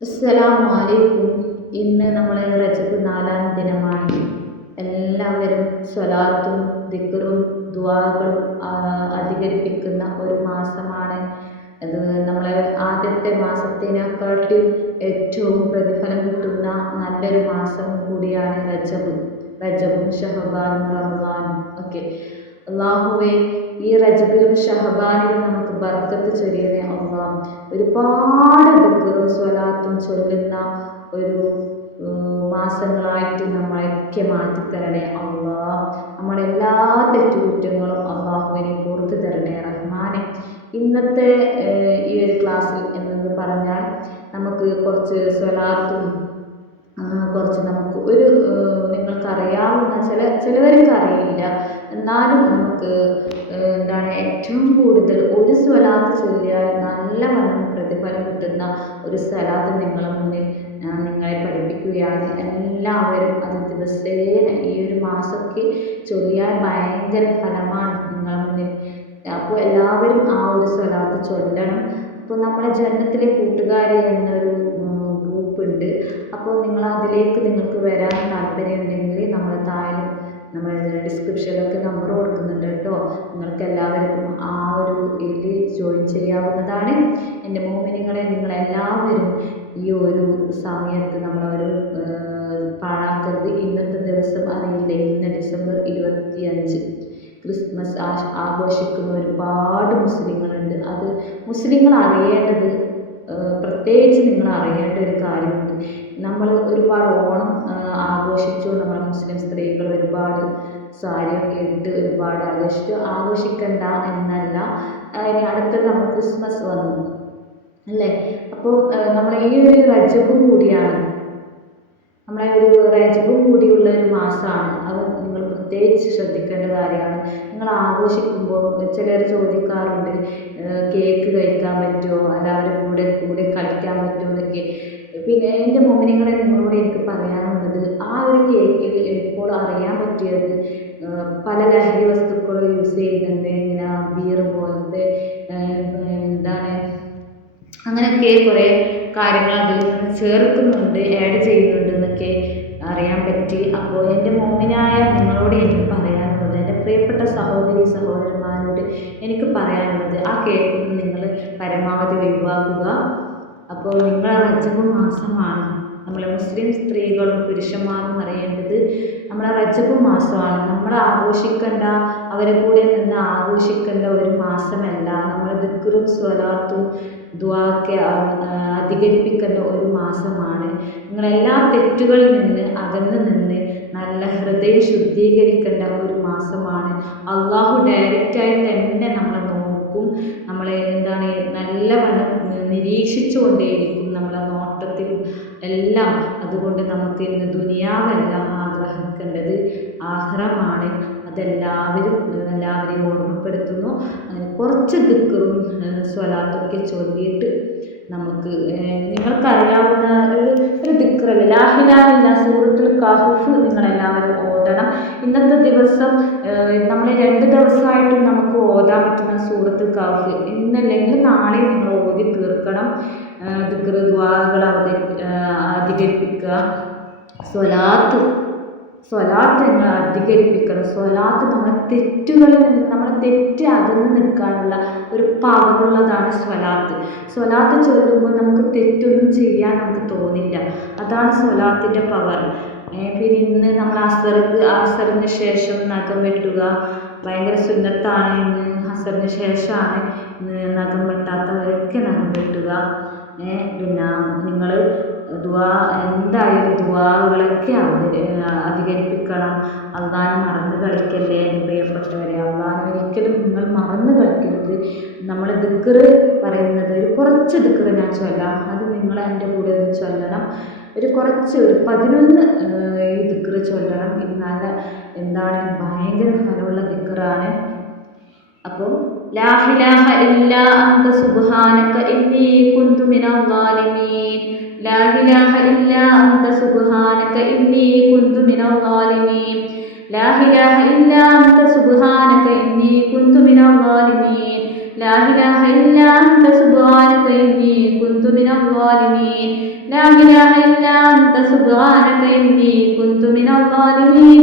അസ്സലാമു അലൈക്കും ഇന്ന് നമ്മളെ റജബ് നാലാം ദിനമാണ്. എല്ലാവരും സ്വലാത്തും ദിക്കറും ദുആകളും ആ, അധികരിപ്പിക്കുന്ന ഒരു മാസമാണ്. അത് നമ്മളെ ആദ്യത്തെ മാസത്തിനെക്കാട്ടിൽ ഏറ്റവും പ്രതിഫലം കിട്ടുന്ന നല്ലൊരു മാസം കൂടിയാണ് റജബ്. റജബും ഷഹബാനും റമദാനും. ഒക്കെ അള്ളാഹുവെ ഈ റജബിലും ഷഹബാനിലും നമുക്ക് ബർക്കത്ത് അള്ളാഹ് ഒരുപാട് ദിക്റും സ്വലാത്തും ചൊല്ലുന്ന ഒരു മാസങ്ങളായിട്ട് നമ്മളൊക്കെ ഐക്യമാറ്റി തരണേ അള്ളാഹ് നമ്മുടെ എല്ലാ തെറ്റുകുറ്റങ്ങളും അള്ളാഹുവിനെ പുറത്തു തരണേ റഹ്മാനെ. ഇന്നത്തെ ഈ ഒരു ക്ലാസ്സിൽ എന്നത് പറഞ്ഞാൽ നമുക്ക് കുറച്ച് സ്വലാത്തും കുറച്ച് നമുക്ക് ഒരു നിങ്ങൾക്ക് നിങ്ങൾക്കറിയാവുന്ന ചില ചിലവർക്ക് അറിയില്ല. എന്നാലും നമുക്ക് എന്താണ് ഏറ്റവും കൂടുതൽ ഒരു സ്വലാത്ത് ചൊല്ലിയാൽ നല്ലവണ്ണം പ്രതിഫലം കിട്ടുന്ന ഒരു സ്വലാത്ത് നിങ്ങളെ മുന്നിൽ ഞാൻ നിങ്ങളെ പഠിപ്പിക്കുകയാണ്. എല്ലാവരും അത് ദിവസേന ഈ ഒരു മാസമൊക്കെ ചൊല്ലിയാൽ ഭയങ്കര ഫലമാണ് നിങ്ങളെ മുന്നിൽ. അപ്പോൾ എല്ലാവരും ആ ഒരു സ്വലാത്ത് ചൊല്ലണം. അപ്പോൾ നമ്മുടെ ജന്നത്തിലെ കൂട്ടുകാരി എന്നൊരു ഗ്രൂപ്പ് ഉണ്ട് അപ്പോൾ നിങ്ങൾ അതിലേക്ക് നിങ്ങൾക്ക് വരാൻ താല്പര്യമുണ്ടെങ്കിൽ നമ്മളെ താഴെ നമ്മൾ ഡിസ്ക്രിപ്ഷനിലൊക്കെ നമ്പർ കൊടുക്കുന്നുണ്ട് കേട്ടോ. നിങ്ങൾക്ക് എല്ലാവർക്കും ആ ഒരു ഇതിൽ ജോയിൻ ചെയ്യാവുന്നതാണ്. എന്റെ മോമിനികളെ നിങ്ങളെല്ലാവരും ഈ ഒരു സമയത്ത് നമ്മളൊരു പാഴാക്കരുത്. ഇന്നത്തെ ദിവസം അറിയില്ല. ഇന്ന് ഡിസംബർ ഇരുപത്തി അഞ്ച് ക്രിസ്മസ് ആഘോഷിക്കുന്ന ഒരുപാട് മുസ്ലിങ്ങളുണ്ട്. അത് മുസ്ലിങ്ങൾ അറിയേണ്ടത് പ്രത്യേകിച്ച് നിങ്ങൾ അറിയേണ്ട ഒരു കാര്യമുണ്ട് നമ്മൾ ഒരുപാട് ഓണം ആഘോഷിച്ചു. നമ്മൾ മുസ്ലിം സ്ത്രീകൾ ഒരുപാട് സാരിയൊക്കെ ഇട്ട് ഒരുപാട് ആഘോഷിച്ചു. ആഘോഷിക്കണ്ട എന്നല്ല. ഇനി അടുത്ത നമ്മൾ ക്രിസ്മസ് വന്നു. അല്ലേ? അപ്പോൾ നമ്മൾ ഈ ഒരു റജബും കൂടിയാണ്. നമ്മളെ ഒരു റജബും കൂടിയുള്ള ഒരു മാസമാണ് അത് നിങ്ങൾ പ്രത്യേകിച്ച് ശ്രദ്ധിക്കേണ്ട കാര്യമാണ്. നിങ്ങൾ ആഘോഷിക്കുമ്പോൾ ചിലർ ചോദിക്കാറുണ്ട് കേക്ക് കഴിക്കാൻ പറ്റുമോ? അല്ല അവരുടെ കൂടെ കൂടെ കളിക്കാൻ പറ്റുമോ എന്നൊക്കെ. പിന്നെ എന്റെ മോമിനിങ്ങളെ നിങ്ങളോട് എനിക്ക് പറയാനുള്ളത് ആ ഒരു കേക്ക് ഇപ്പോൾ അറിയാൻ പറ്റിയത് പല ലഹരി വസ്തുക്കൾ യൂസ് ചെയ്യുന്നുണ്ട്. ഇങ്ങനെ ബിയർ പോലത്തെ എന്താണ് അങ്ങനെയൊക്കെ കുറേ കാര്യങ്ങൾ അതിൽ നിന്ന് ചേർക്കുന്നുണ്ട് ആഡ് ചെയ്യുന്നുണ്ട് എന്നൊക്കെ അറിയാൻ പറ്റി. അപ്പോൾ എന്റെ മോമിനായ നിങ്ങളോട് എനിക്ക് പറയാനുള്ളത് എന്റെ പ്രിയപ്പെട്ട സഹോദരി സഹോദരന്മാരോട് എനിക്ക് പറയാനുള്ളത് ആ കേക്ക് നിങ്ങൾ പരമാവധി ഒഴിവാക്കുക. അപ്പോൾ നിങ്ങൾ റജബ് മാസമാണ്. നമ്മളെ മുസ്ലിം സ്ത്രീകളും പുരുഷന്മാരും അറിയേണ്ടത് നമ്മളെ റജബ് മാസമാണ്. നമ്മൾ ആഘോഷിക്കേണ്ട അവരെ കൂടെ നിന്ന് ആഘോഷിക്കേണ്ട ഒരു മാസമല്ല. നമ്മൾ ദിക്റും സ്വലാത്തും ദ്വാക്കെ അധികരിപ്പിക്കേണ്ട ഒരു മാസമാണ്. നിങ്ങളെല്ലാ തെറ്റുകളിൽ നിന്ന് അകന്ന് നിന്ന് നല്ല ഹൃദയം ശുദ്ധീകരിക്കേണ്ട ഒരു മാസമാണ്. അള്ളാഹു ഡയറക്റ്റായി തന്നെ നമ്മളെ നോക്കും നമ്മളെ എന്താണ് നല്ലവണ്ണം നിരീക്ഷിച്ചു കൊണ്ടേയിരിക്കും നമ്മളെ നോട്ടത്തിലും എല്ലാം. അതുകൊണ്ട് നമുക്ക് ഇന്ന് ദുനിയാവെല്ലാം ആഗ്രഹിക്കേണ്ടത് ആഹ്റമാണ്. അതെല്ലാവരും എല്ലാവരെയും ഓർമ്മപ്പെടുത്തുന്നു. കുറച്ച് ദിക്കറും സ്വലാത്തൊക്കെ ചൊല്ലിയിട്ട് നമുക്ക് നിങ്ങൾക്കറിയാവുന്ന ഒരു ഒരു ദിക്കറല്ല? ലാഹിലാഹില്ല സൂറത്തുൽ കഹഫ് നിങ്ങളെല്ലാവരും ഓതണം. ഇന്നത്തെ ദിവസം നമ്മൾ രണ്ട് ദിവസമായിട്ടും നമുക്ക് ഓതാൻ പറ്റുന്ന സൂറത്തുൽ കഹഫ്. ഇന്നല്ലെങ്കിൽ നാളെ നിങ്ങൾ ഓതി തീർക്കണം. ദിക്കറ് ദ്വാകൾ അവതരി അധികരിപ്പിക്കുക. സ്വലാത്ത് സ്വലാത്ത് ഞങ്ങൾ അധികരിപ്പിക്കണം. സ്വലാത്ത് നമ്മളെ തെറ്റുകളിൽ നിന്ന് നമ്മളെ തെറ്റ് അകന്ന് നിൽക്കാനുള്ള ഒരു പവറുള്ളതാണ് സ്വലാത്ത്. സ്വലാത്ത് ചൊല്ലുമ്പോൾ നമുക്ക് തെറ്റൊന്നും ചെയ്യാൻ നമുക്ക് തോന്നില്ല. അതാണ് സ്വലാത്തിന്റെ പവർ. പിന്നെ ഇന്ന് നമ്മൾ അസർക്ക് അസറിന് ശേഷം നഖം വെട്ടുക ഭയങ്കര സുന്നത്താണ് ഇന്ന്. അസറിന് ശേഷമാണ് ഇന്ന് നഖം വെട്ടാത്തവരൊക്കെ നഖം വെട്ടുക. പിന്നെ നിങ്ങൾ ദുവാ എന്തായാലും ദുആകളൊക്കെ അധികരിപ്പിക്കണം. അള്ളാനെ മറന്ന് കളിക്കല്ലേ എന്റെ പ്രിയപ്പെട്ടവരെ. അള്ളാനെ ഒരിക്കലും നിങ്ങൾ മറന്ന് കളിക്കരുത്. നമ്മൾ ദിക്കറ് പറയുന്നത് ഒരു കുറച്ച് ദിക്കറ് ഞാൻ ചൊല്ലാം. അത് നിങ്ങൾ എന്റെ കൂടെ ഒന്ന് ചൊല്ലണം. ഒരു കുറച്ച് ഒരു പതിനൊന്ന് ഈ ദിക്കറ് ചൊല്ലണം. ഇത് നല്ല എന്താണ് ഭയങ്കര ഫലമുള്ള ദിക്കറാണ് അപ്പോൾ ലാഹിലാഹ ഇല്ലാ അന്ത സുബ്ഹാനക ഇന്നി കുന്തു മിനൽ ളാലിമീൻ ലാഹിലാഹ ഇല്ലാ അന്ത സുബ്ഹാനക ഇന്നി കുന്തു മിനൽ ളാലിമീൻ ലാഹിലാഹ ഇല്ലാ അന്ത സുബ്ഹാനക ഇന്നി കുന്തു മിനൽ ളാലിമീൻ ലാഹിലാഹ ഇല്ലാ അന്ത സുബ്ഹാനക ഇന്നി കുന്തു മിനൽ ളാലിമീൻ ലാഹിലാഹ ഇല്ലാ അന്ത സുബ്ഹാനക ഇന്നി കുന്തു മിനൽ ളാലിമീൻ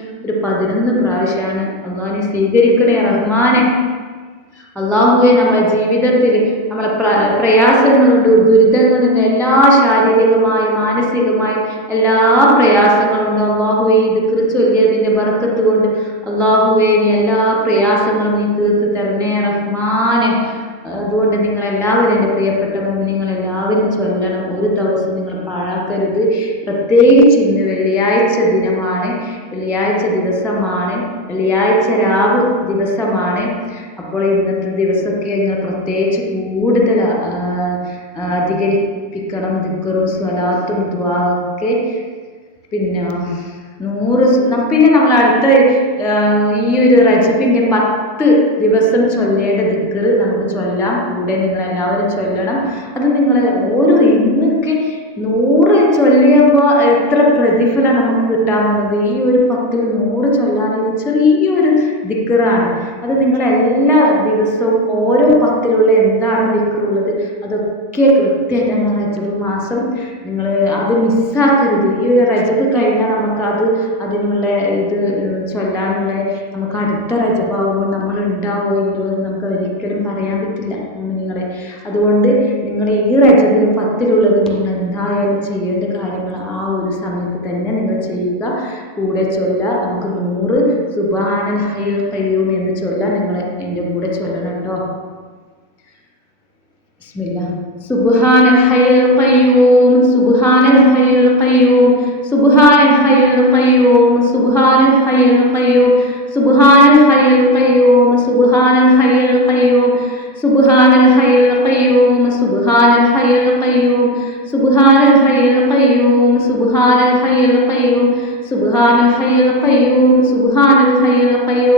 ഒരു പതിനൊന്ന് പ്രാവശ്യമാണ് അള്ളാഹുവിനെ സ്വീകരിക്കണേ. റഹ്മാനെ അള്ളാഹുവെ നമ്മുടെ ജീവിതത്തിൽ നമ്മളെ പ്ര പ്രയാസങ്ങളുണ്ട് ദുരിതങ്ങളുണ്ട് എല്ലാ ശാരീരികമായി മാനസികമായി എല്ലാ പ്രയാസങ്ങളുണ്ട്. അള്ളാഹുവെ ഇത് കുറിച്ച് ചൊല്ലിയതിന്റെ ബർക്കത്ത് കൊണ്ട് അള്ളാഹുവെ എല്ലാ പ്രയാസങ്ങളും നീ തീർത്ത് തരണേ റഹ്മാനെ. അതുകൊണ്ട് നിങ്ങൾ എല്ലാവരും എന്റെ പ്രിയപ്പെട്ട നിങ്ങൾ എല്ലാവരും ചൊല്ലണം. ഒരു ദിവസം നിങ്ങൾ പാഴാക്കരുത്. പ്രത്യേകിച്ച് ഇന്ന് വെള്ളിയാഴ്ച ദിനമാണ്. വെള്ളിയാഴ്ച ദിവസമാണ് വെള്ളിയാഴ്ച രാവ് ദിവസമാണ്. അപ്പോൾ ഇന്നത്തെ ദിവസമൊക്കെ നിങ്ങൾ പ്രത്യേകിച്ച് കൂടുതൽ അധികരിപ്പിക്കണം ദിക്കറും സ്വലാത്തും ദ്വാക്കെ പിന്നെ നൂറ് പിന്നെ നമ്മൾ അടുത്ത ഈ ഒരു റജബിന്റെ പത്ത് ദിവസം ചൊല്ലേണ്ട ദിക്കറ് നമുക്ക് ചൊല്ലാം. കൂടെ നിങ്ങൾ എല്ലാവരും ചൊല്ലണം. അത് നിങ്ങൾ ഓരോ ഇന്നൊക്കെ നൂറ് ചൊല്ലിയപ്പോൾ എത്ര പ്രതിഫലം നമുക്ക് കിട്ടാൻ പോകുന്നത്? ഈ ഒരു പത്തിൽ നൂറ് ചൊല്ലാനൊരു ചെറിയൊരു ദിക്കറാണ്. അത് നിങ്ങൾ എല്ലാ ദിവസവും ഓരോ പത്തിലുള്ള എന്താണ് ദിക്കറുള്ളത് അതൊക്കെ കൃത്യമായിട്ട് നമ്മൾ റജബ് മാസം നിങ്ങൾ അത് മിസ്സാക്കരുത്. ഈ ഒരു റജബ് കഴിഞ്ഞാൽ നമുക്ക് അത് അതിനുള്ള ഇത് ചൊല്ലാനുള്ള നമുക്ക് അടുത്ത റജബാകുമ്പോൾ നമ്മൾ ഉണ്ടാവുമോ ഇല്ലയോ എന്ന് നമുക്ക് ഒരിക്കലും പറയാൻ പറ്റില്ല നിങ്ങളെ. അതുകൊണ്ട് നിങ്ങൾ ഈ റജബിൽ പത്തിലുള്ളത് നിങ്ങൾ എന്തായാലും ചെയ്യേണ്ട കാര്യങ്ങൾ ആ ഒരു സമയത്ത് തന്നെ നിങ്ങൾ ചെയ്യുക. കൂടെ ചൊല്ല. നമുക്ക് നൂറ് സുബാന ഹൈൽ കയ്യൂം എന്ന് ചൊല്ല. നിങ്ങൾ എന്റെ കൂടെ ചൊല്ലണം കേട്ടോ ബിസ്മില്ല. സുബ്ഹാനൽ ഹയ്യുൽ ഖയ്യൂം സുബ്ഹാനൽ ഹയ്യുൽ ഖയ്യൂം സുബ്ഹാനൽ ഹയ്യുൽ ഖയ്യൂം സുബ്ഹാനൽ ഹയ്യുൽ ഖയ്യൂം സുബ്ഹാനൽ ഹയ്യുൽ ഖയ്യൂം സുബ്ഹാനൽ ഹയ്യുൽ ഖയ്യൂം സുബ്ഹാനൽ ഹയ്യുൽ ഖയ്യൂം സുബ്ഹാനൽ ഹയ്യുൽ ഖയ്യൂം സുബ്ഹാനൽ ഹയ്യൽ പയ്യൂ സുബ്ഹാനൽ ഹയ്യൽ പയ്യൂ സുബ്ഹാനൽ ഹയ്യൽ പയ്യൂ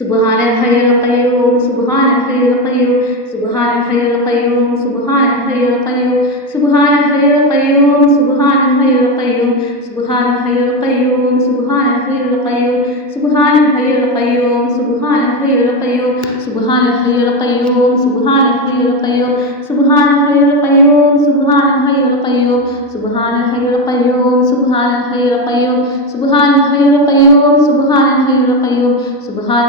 സുബാന ഹൈൽ കയ്യൂ സുബാന ഹൈൽ കയ്യൂ സുബാന ഹൈൽ കയ്യൂ സുബാന ഹൈൽ കയ്യൂ സുബാന ഹൈൽ കയ്യൂ സുബാന ഹൈൽ കയ്യൂ സുബാന ഹൈൽ കയ്യൂ സുബാന ഹൈൽ കയ്യൂ സുബാന ഹൈൽ കയ്യൂ സുബാന ഹൈൽ കയ്യൂ സുബാന ഹൈൽ കയ്യൂ സുബാന ഹൈൽ കയ്യൂ സുബാന ഹൈൽ കയ്യൂ സുബാന ഹൈൽ കയ്യൂ സുബാന ഹൈൽ കയ്യൂ സുബാന ഹൈൽ കയ്യൂ സുബാന ഹൈൽ കയ്യൂ സുബാന ഹൈൽ കയ്യൂ സുബാന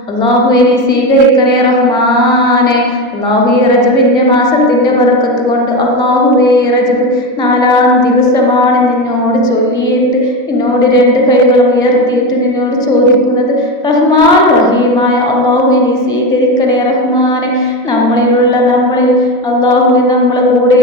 അള്ളാഹുവെ നീ സ്വീകരിക്കണേ റഹ്മാനെ. അള്ളാഹു ഈ റജബിന്റെ മാസത്തിന്റെ ബർക്കത്ത് കൊണ്ട് അള്ളാഹുവേ റജബ് നാലാം ദിവസമാണ് നിന്നോട് നിന്നോട് രണ്ട് കൈകൾ ഉയർത്തിയിട്ട് നിന്നോട് ചോദിക്കുന്നത് റഹ്മാൻ റഹീമായ അള്ളാഹുവിനെ നീ സ്വീകരിക്കണേ റഹ്മാനെ. നമ്മളിലുള്ള നമ്മളിൽ അള്ളാഹുവെ നമ്മളെ കൂടെ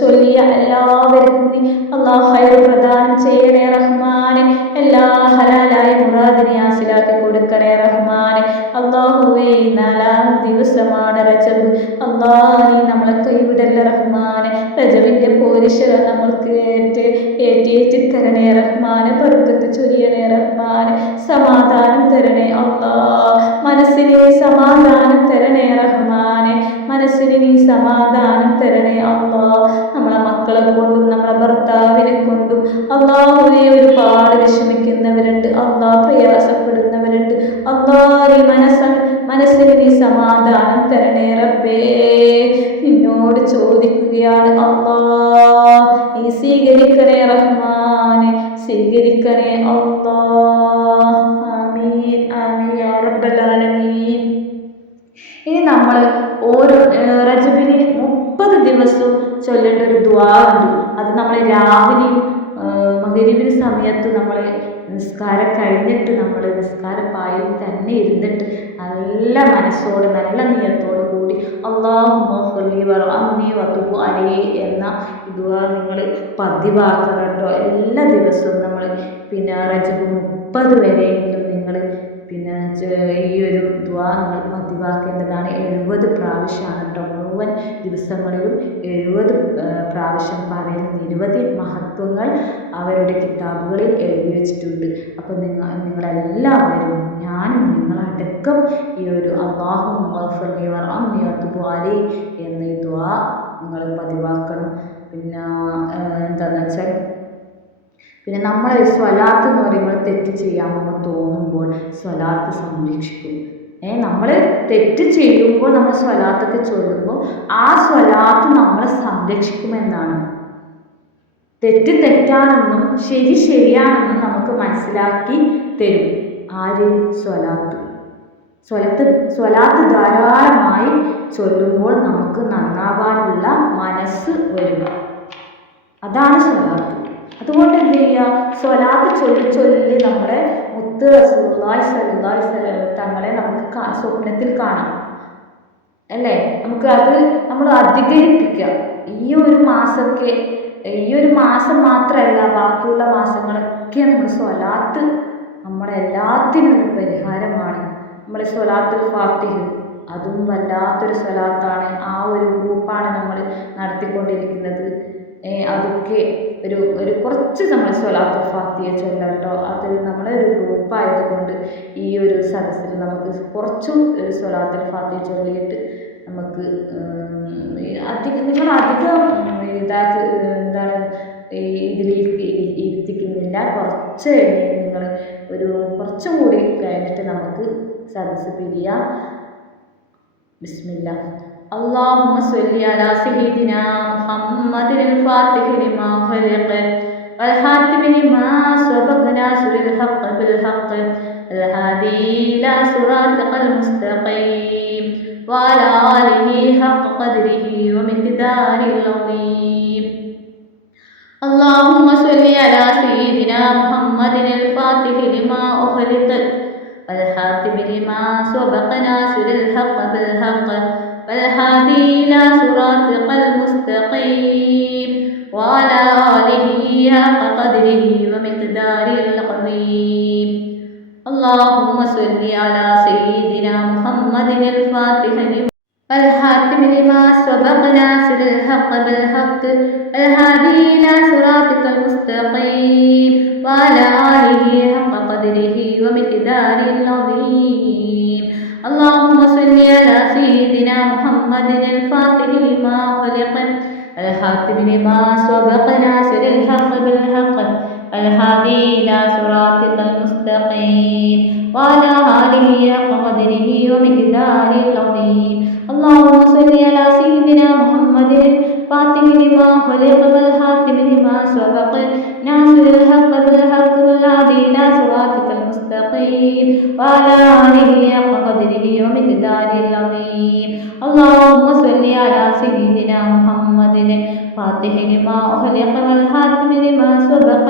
ചൊല്ലിയ എല്ലാവർക്കും നീ അള്ളാഹു പ്രദാനം ചെയ്യണേ റഹ്മാനെ. എല്ലാ ഹലാലായ മുറാദിനെ ഹാസിലാക്കി കൊടുക്കണേ റഹ്മാനെ. അള്ളാഹുവേ നാലാം ദിവസമാണ് രജബ് അള്ളാ നീ നമ്മളെ കൈവിടല്ല റഹ്മാനെ. രജബിന്റെ പോരിശ നമ്മൾക്ക് ഏറ്റ് ഏറ്റേറ്റ് തരണേ റഹ്മാനെ ബർക്കത്ത് ചൊരിയണേ റഹ്മാനെ സമാധാനം തരണേ അള്ളാ. മനസ്സിനെ സമാധാനം തരണേ റഹ്മാനെ. മനസ്സിന് നീ സമാധാനം തരണേ അള്ളാ. നമ്മളെ മക്കളെ കൊണ്ടും നമ്മളെ ഭർത്താവിനെ കൊണ്ടും അള്ളാഹുവെ ഒരുപാട് വിഷമിക്കുന്നവരുണ്ട്. അള്ളാ പ്രയാസപ്പെടുന്നവരുണ്ട്. പായിൽ തന്നെ ഇരുന്നിട്ട് നല്ല മനസ്സോട് നല്ല നിയത്തോടു കൂടി അള്ളാഹുലി അലി എന്ന ഇതുവാ നിങ്ങൾ പതിവാക്കണം കേട്ടോ എല്ലാ ദിവസവും നമ്മൾ പിന്നെ റജബ് മുപ്പത് വരെയെങ്കിലും നിങ്ങൾ പിന്നെ ഈ ഒരു ദ്വാ നിങ്ങൾ പതിവാക്കേണ്ടതാണ്. എഴുപത് പ്രാവശ്യമാണ് കേട്ടോ ദിവസങ്ങളിലും എഴുപത് പ്രാവശ്യം പറയുന്ന നിരവധി മഹത്വങ്ങൾ അവരുടെ കിതാബുകളിൽ എഴുതി വെച്ചിട്ടുണ്ട്. അപ്പോൾ നിങ്ങൾ നിങ്ങളെല്ലാവരും ഞാനും നിങ്ങളടക്കം ഈ ഒരു അള്ളാഹു അലി എന്ന ഈ നിങ്ങൾ പതിവാക്കണം. പിന്നെ എന്താണെന്ന് വെച്ചാൽ പിന്നെ നമ്മൾ സ്വലാത്ത് എന്ന് പറയുമ്പോൾ തെറ്റ് ചെയ്യാമെന്ന് തോന്നുമ്പോൾ സ്വലാത്ത് സംരക്ഷിക്കും. ഏ നമ്മൾ തെറ്റ് ചെയ്യുമ്പോൾ നമ്മൾ സ്വലാത്തൊക്കെ ചൊല്ലുമ്പോൾ ആ സ്വലാത്ത് നമ്മളെ സംരക്ഷിക്കുമെന്നാണ്. തെറ്റ് തെറ്റാണെന്നും ശരി ശരിയാണെന്നും നമുക്ക് മനസ്സിലാക്കി തരും. ആര്? സ്വലാത്ത്. സ്വലത്ത് സ്വലാത്ത് ധാരാളമായി ചൊല്ലുമ്പോൾ നമുക്ക് നന്നാവാനുള്ള മനസ്സ് വരും. അതാണ് സ്വലാത്ത്. അതുകൊണ്ട് എന്ത് ചെയ്യുക സ്വലാത്ത് ചൊല്ലി ചൊല്ലി നമ്മുടെ മുത്ത് റസൂലുള്ളാഹി സ്വല്ലല്ലാഹി അലൈഹി തങ്ങളെ നമുക്ക് സ്വപ്നത്തിൽ കാണാം. അല്ലേ? നമുക്ക് അത് നമ്മൾ അധികരിപ്പിക്കുക. ഈ ഒരു മാസമൊക്കെ ഈ ഒരു മാസം മാത്രമല്ല ബാക്കിയുള്ള മാസങ്ങളൊക്കെ നമ്മൾ സ്വലാത്ത് നമ്മുടെ എല്ലാത്തിനും ഒരു പരിഹാരമാണ്. നമ്മുടെ സ്വലാത്തുൽ ഫാത്തിഹ് അതും വല്ലാത്തൊരു സ്വലാത്താണ്. ആ ഒരു ഗ്രൂപ്പാണ് നമ്മൾ നടത്തിക്കൊണ്ടിരിക്കുന്നത്. അതൊക്കെ ഒരു ഒരു കുറച്ച് നമ്മൾ സ്വലാത്ത് ഫാത്തിയ ചൊല്ലാം കേട്ടോ. അത് നമ്മളെ ഒരു ഗ്രൂപ്പായതുകൊണ്ട് ഈ ഒരു സദസ്സിൽ നമുക്ക് കുറച്ചും ഒരു സ്വലാത്തിൽ ഫാത്തിയ ചൊല്ലിയിട്ട് നമുക്ക് അധികം നിങ്ങൾ അധികം ഇതാക്കി എന്താണ് ഇതിൽ ഇരി- ഇരുത്തിക്കുന്നില്ല. കുറച്ച് നിങ്ങൾ ഒരു കുറച്ചും കൂടി കഴിഞ്ഞിട്ട് നമുക്ക് സദസ്സ് പിരിയാം. ബിസ്മില്ല. اللهم صل على سيدنا محمد الفاتح لما خلق والحاتم لما سبق ناصر الحق بالحق الهادي إلى صراطك المستقيم وعلى آله حق قدره ومقداره العظيم. اللهم صل على سيدنا محمد الفاتح لما أخلق والحاتم لما سبق ناصر الحق بالحق والهادي إلى صراطك المستقيم وعلى آله حق قدره ومقداره العظيم. اللهم صل على سيدنا محمد الفاتح الحاتم لما سبق ناصر الحق بالحق. الهادي إلى صراطك المستقيم وعلى آله حق قدره ومقداره العظيم. اللهم صل على سيدنا محمد الفاتح لما خلق الحاتم لما سبق ناصر الحق بالحق الهادي إلى صراطك المستقيم وعلى آله قدره ومقداره العظيم. اللهم صل على سيدنا محمد فاتح لما خلق والحاتم لما سبق ناصر الحق بالحق المستقيم وعلى آله حق قدره ومقداره العظيم اللهم صل على سيدنا محمد فاتح لما أخلق والحاتم لما سبق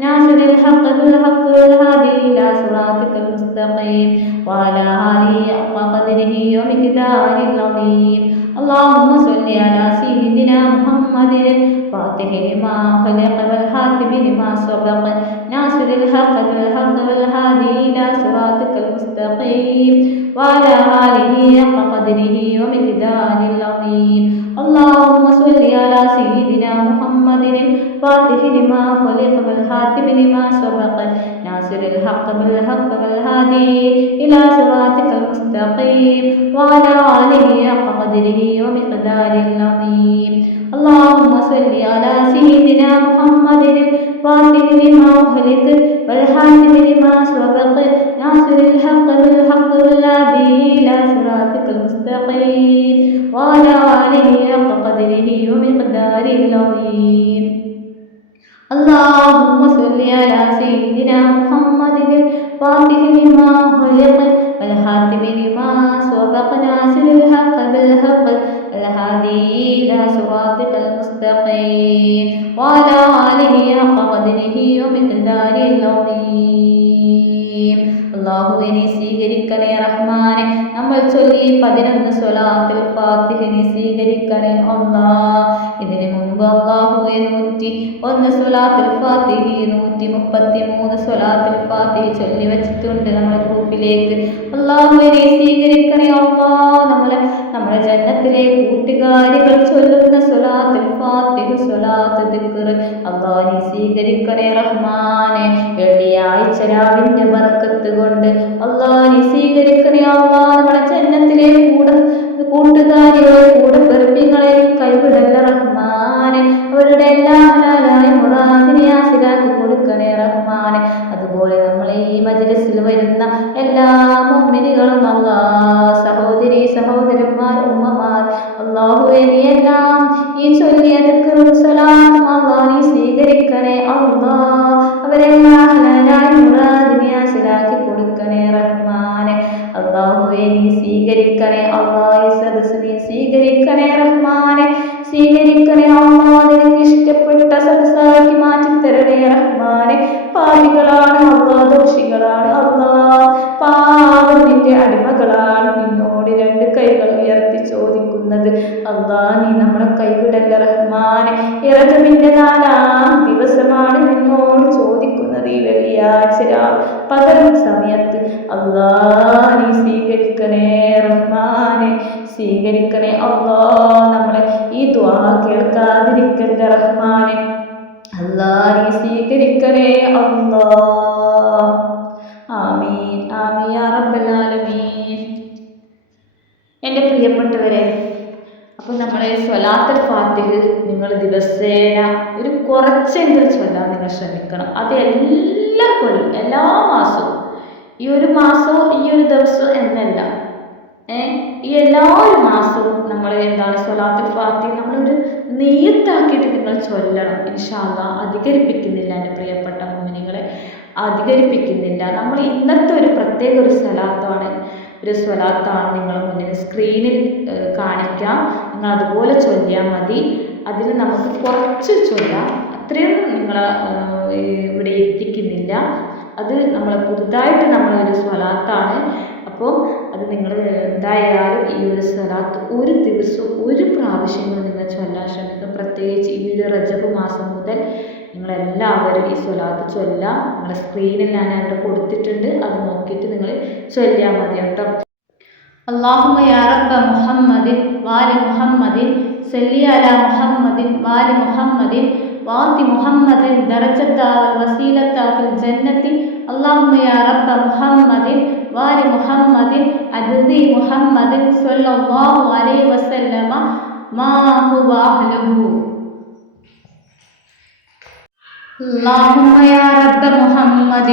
ناصر الحق بالحق والهادي إلى صراطك المستقيم وعلى آله حق قدره ومقداره العظيم اللهم صل على سيدنا محمد فاتح لما خلق والحاتم لما سبق. ناصر الحق بالحق والهادي إلى صراطك المستقيم. وعلى آله حق قدره ومقداره العظيم. اللهم صل على سيدنا محمد فاتح لما خلق والحاتم لما سبق. ناصر الحق بالحق والهادي إلى صراطك المستقيم. وعلى آله حق قدره ومقداره العظيم. اللهم صل على سيدنا محمد فاتح لما خلق والحاتم لما سبق നീ സ്വീകരിക്കണേ റഹ്മാനെ. വെള്ളിയാഴ്ച രാവിന്റെ ബർക്കത്ത് കൊണ്ട് അള്ളാ സ്വീകരിക്കണേ അള്ളാ. ഈ ഒരു മാസവും ഈ ഒരു ദിവസവും എന്നല്ല. ഈ എല്ലാ ഒരു മാസവും നമ്മൾ എന്താണ് സ്വലാത്തുൽ ഫാത്തിഹ നമ്മളൊരു നെയ്യത്താക്കിയിട്ട് നിങ്ങൾ ചൊല്ലണം. ഇൻഷാല്ല അധികരിപ്പിക്കുന്നില്ല എന്റെ പ്രിയപ്പെട്ട മോമിനികളെ അധികരിപ്പിക്കുന്നില്ല. നമ്മൾ ഇന്നത്തെ ഒരു പ്രത്യേക ഒരു സ്വലാത്താണ്. ഒരു സ്വലാത്താണ് നിങ്ങൾ മുന്നിൽ സ്ക്രീനിൽ കാണിക്കാം. നിങ്ങൾ അതുപോലെ ചൊല്ലിയാൽ മതി. അതിൽ നമുക്ക് കുറച്ച് ചൊല്ലാം. അത്രയൊന്നും നിങ്ങൾ ഇവിടെ എത്തിക്കുന്നില്ല അത് നമ്മൾ പുതുതായിട്ട് നമ്മളൊരു സ്വലാത്താണ് അപ്പോൾ അത് നിങ്ങൾ എന്തായാലും ഈ ഒരു സ്വലാത്ത് ഒരു ദിവസം ഒരു പ്രാവശ്യങ്ങളും നിങ്ങൾ ചൊല്ലാൻ ശ്രമിക്കുക പ്രത്യേകിച്ച് ഈ ഒരു റജബ് മാസം മുതൽ നിങ്ങളെല്ലാവരും ഈ സ്വലാത്ത് ചൊല്ലാം നിങ്ങളുടെ സ്ക്രീനിൽ ഞാൻ അവിടെ കൊടുത്തിട്ടുണ്ട് അത് നോക്കിയിട്ട് നിങ്ങൾ ചൊല്ലിയാൽ മതി കേട്ടോ اللهم يا رب محمد وآل محمد صل على محمد وآل محمد وآت محمد درجة والوسيلة في الجنة اللهم يا رب محمد وآل محمد أجزي محمد صلى الله عليه وسلم ما هو أهله اللهم يا رب محمد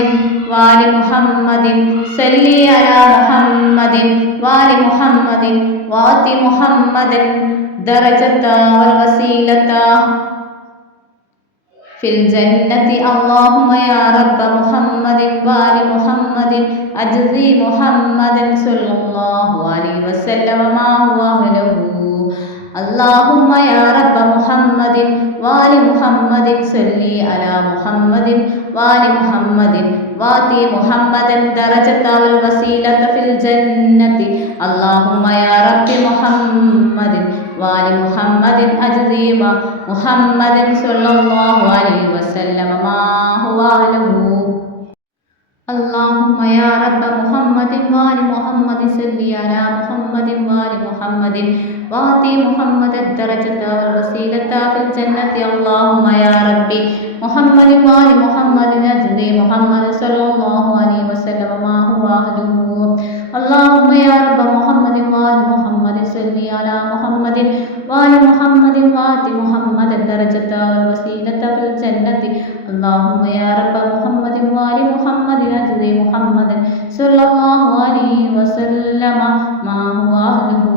وآل محمد صل على محمد وآل محمد وآت محمد درجة والوسيلة في الجنة اللهم يا رب محمد وآل محمد أجزي محمد صلى الله عليه وسلم ما هو أهله اللهم يا رب محمد وآل محمد صل على محمد وآل محمد وآتي محمدا درجة والوسيلة في الجنة اللهم يا رب محمد وآل محمد أجزي محمد صلى الله عليه وسلم ما هو أهله اللهم يا رب محمد وآل محمد صل على محمد وآل محمد. وآتي محمد الدرجة والوسيلة في الجنة. اللهم يا ربي محمد وآل محمد أجزي. محمد صلى الله عليه وسلم ما هو أهله اللهم يا رب محمد وآل محمد صل على محمد وآل محمد وآت محمد الدرجة والوسيلة في الجنة اللهم يا رب محمد وآل محمد أجزي محمد صلى الله عليه وسلم ما هو أهله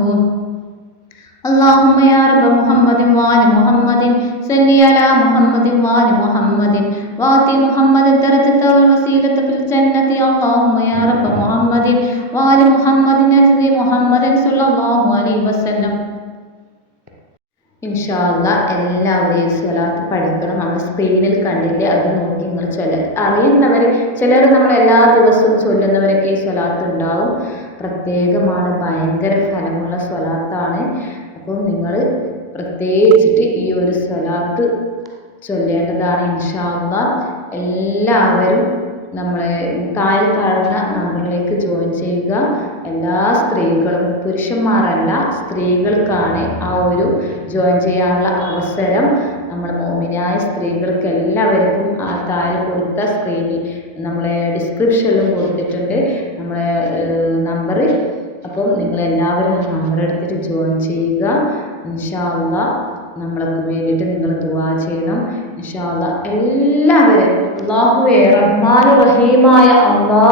اللهم يا رب محمد وآل محمد صل على محمد وآل محمد وآت محمد الدرجة والوسيلة في الجنة اللهم يا رب محمد وآل محمد أجزي محمد صلى الله عليه وسلم ഇൻഷാല്ല എല്ലാവരെയും സ്വലാത്ത് പഠിക്കണം നമ്മൾ സ്ക്രീനിൽ കണ്ടില്ലേ അത് നോക്കി നിങ്ങൾ ചൊല്ല അറിയുന്നവർ ചിലർ നമ്മൾ എല്ലാ ദിവസവും ചൊല്ലുന്നവരൊക്കെ ഈ സ്വലാത്ത് ഉണ്ടാവും പ്രത്യേകമാണ് ഭയങ്കര ഫലമുള്ള സ്വലാത്താണ് അപ്പം നിങ്ങൾ പ്രത്യേകിച്ചിട്ട് ഈ ഒരു സ്വലാത്ത് ചൊല്ലേണ്ടതാണ് ഇൻഷാല്ല എല്ലാവരും നമ്മളെ താഴെ കാണുന്ന നമ്പറിലേക്ക് ജോയിൻ ചെയ്യുക. എല്ലാ സ്ത്രീകളും പുരുഷന്മാരല്ല സ്ത്രീകൾക്കാണ് ആ ഒരു ജോയിൻ ചെയ്യാനുള്ള അവസരം. നമ്മൾ മോമിനായ സ്ത്രീകൾക്ക് എല്ലാവർക്കും ആ താഴെ കൊടുത്ത സ്ക്രീനിൽ നമ്മളെ ഡിസ്ക്രിപ്ഷനിലും കൊടുത്തിട്ടുണ്ട് നമ്മളെ നമ്പർ അപ്പോൾ നിങ്ങളെല്ലാവരും നമ്പർ എടുത്തിട്ട് ജോയിൻ ചെയ്യുക ഇൻഷാല്ല നമ്മൾക്ക് വേണ്ടിയിട്ട് നിങ്ങൾ ദുവാ ചെയ്യണം. ഇൻഷാല്ല എല്ലാവരും അള്ളാഹുവെ റഹ്മാൻ റഹീമായ അള്ളാ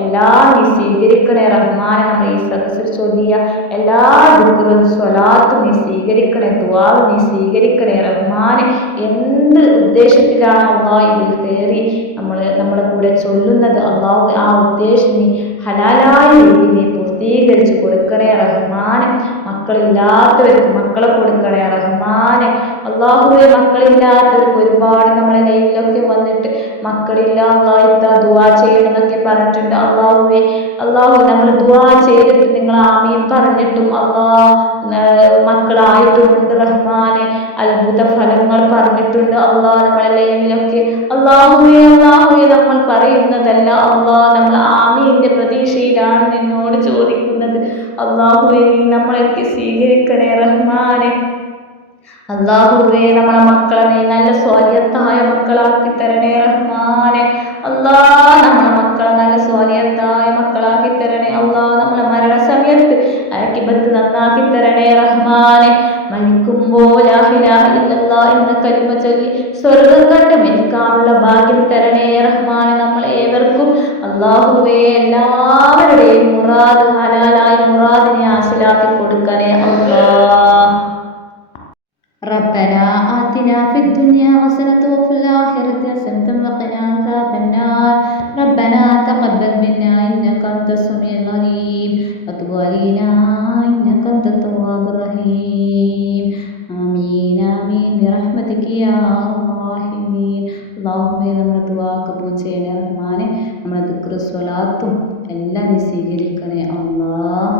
എല്ലാ നീ സ്വീകരിക്കണേ റഹ്മാൻ നമ്മൾ ഈ സദസ്സിൽ ചൊല്ലിയ എല്ലാ ദുഃഖവും സ്വലാത്തും നീ സ്വീകരിക്കണേ ദുവാവും നീ സ്വീകരിക്കണേ റഹ്മാൻ എന്ത് ഉദ്ദേശത്തിലാണ് അള്ളാഹ് ഇതിൽ കയറി നമ്മൾ നമ്മുടെ കൂടെ ചൊല്ലുന്നത്? അള്ളാഹു ആ ഉദ്ദേശം നീ ഹലാലായ രീതിയിൽ നീ പൂർത്തീകരിച്ച് കൊടുക്കണേ റഹ്മാൻ മക്കളില്ലാത്തവർക്ക് മക്കളെ റഹ്മാൻ അള്ളാഹുവെ മക്കളില്ലാത്തവർക്ക് ഒരുപാട് നമ്മളെ ലൈവിലൊക്കെ വന്നിട്ട് മക്കളില്ല അള്ളാഹിത്ത ദുവാ ചെയ്യണമെന്നൊക്കെ പറഞ്ഞിട്ടുണ്ട്. അള്ളാഹുവെ അള്ളാഹു നമ്മൾ ദുവാ ചെയ്തിട്ട് നിങ്ങൾ ആമീൻ പറഞ്ഞിട്ടും അള്ളാഹ് മക്കളായിട്ടുമുണ്ട് റഹ്മാന് അത്ഭുത ഫലങ്ങൾ പറഞ്ഞിട്ടുണ്ട്. അള്ളാഹ് നമ്മളെ ലൈവിലൊക്കെ അള്ളാഹുവെ അള്ളാഹുവെ നമ്മൾ പറയുന്നതല്ല. അള്ളാഹ് നമ്മൾ ആമീന്റെ പ്രതീക്ഷയിലാണ് നിന്നോട് ചോദിക്കുന്നത്. അള്ളാഹുവെ നീ നമ്മളൊക്കെ സ്വീകരിക്കണേ റഹ്മാനെ. അള്ളാഹുവേ നമ്മളെ മക്കളെ നീ നല്ല സ്വാലിയത്തായ മക്കളാക്കി തരണേ റഹ്മാനെ. അള്ളാ നമ്മളെ മക്കളെ നല്ല സ്വാലിയത്തായ മക്കളാക്കി തരണേ അള്ളാ നമ്മളെ മരണസമയത്ത് അയക്കിബത്ത് നന്നാക്കി തരണേ റഹ്മാനെ മരിക്കുമ്പോൾ എന്ന കലിമ ചൊല്ലി സ്വർഗം കണ്ട് മരിക്കാനുള്ള ഭാഗ്യം തരണേ റഹ്മാനെ നമ്മൾ ഏവർക്കും. അള്ളാഹുവേ എല്ലാവരുടെയും മുറാദ് ഹലാലായ മുറാദിനെ ആശിലാക്കി കൊടുക്കണേ അള്ളാ ربنا آتنا في الدنيا حسنة وفي الآخرة حسنة وقنا عذاب النار ربنا تقبل منا إنك أنت السميع العليم وتب علينا إنك أنت التواب الرحيم آمين آمين برحمتك يا الراحمين അള്ളാഹുമേ നമ്മുടെ ദുവാ കബൂൽ ചെയ്യണേ റഹ്മാനെ നമ്മുടെ ദിക്റ് സ്വലാത്തും എല്ലാം നീ സ്വീകരിക്കണേ അള്ളാഹ്